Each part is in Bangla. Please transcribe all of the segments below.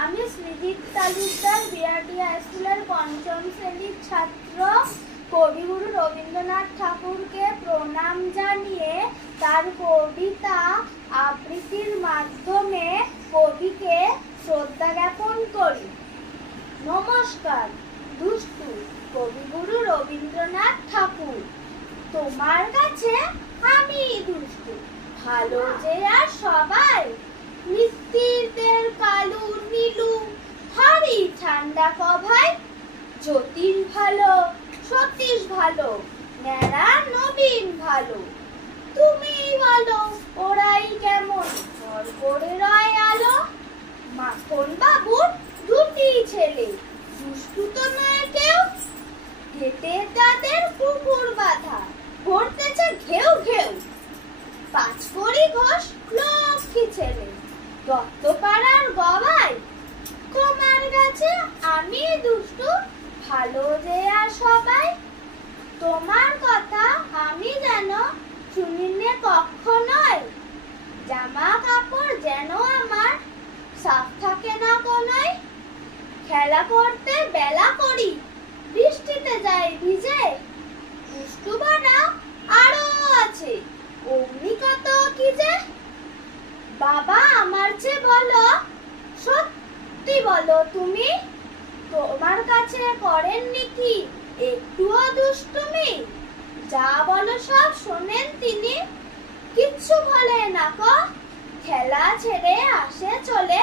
আমি স্মৃতি তালুকদার বিরাটি হাই স্কুলের পঞ্চম শ্রেণীর ছাত্র। কবিগুরু রবীন্দ্রনাথ ঠাকুরকে প্রণাম জানিয়ে তার কবিতা আবৃত্তির মাধ্যমে কবিকে শ্রদ্ধা জ্ঞাপন করি। নমস্কার। দুষ্টু কবিগুরু রবীন্দ্রনাথ ঠাকুর, তোমার কাছে আমি দুষ্টু, ভালো যে আর সবাই, নিত্যের কালু নীলু ভারী ঠান্ডা কভাই, জ্যোতিষ ভালো সতীশ ভালো, ন্যাড়া নবীন ভালো, তুমি বলো ওরাই কেমন ঘর করে রয় আলো। মাখন বাবুর দুটি ছেলে, দুষ্টু তো নয় কেউ, ঘেটে তাদের পুকুর বাঁধা, ভরতেছে ঘেউ ঘেউ। পাঁচকড়ি ঘোষ লক্ষ্মী ছেলে, দত্তপাড়ার গবাই, তোমার কাছে আমি দুষ্টু, ভালো যে আর সবাই। তোমার কথা আমি যেন শুনিনে কখনোই, জামা কাপড় যেন আমার সাফ থাকে না কোনোই। খেলা করতে বেলা করি, বৃষ্টিতে যাই ভিজে, দুষ্টু বানা আরো আছে অমনি কত কি যে। বাবা আমার চেয়ে বলো, সত্যি বলো তুমি, তোমার কাছে করেননি কি একটুও দুষ্টুমি? যা বলো সব শোনেন তিনি, কিচ্ছু বলে না কো, খেলা ছেড়ে আসে চলে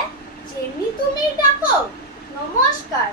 যেমনি তুমি ডাকো। নমস্কার।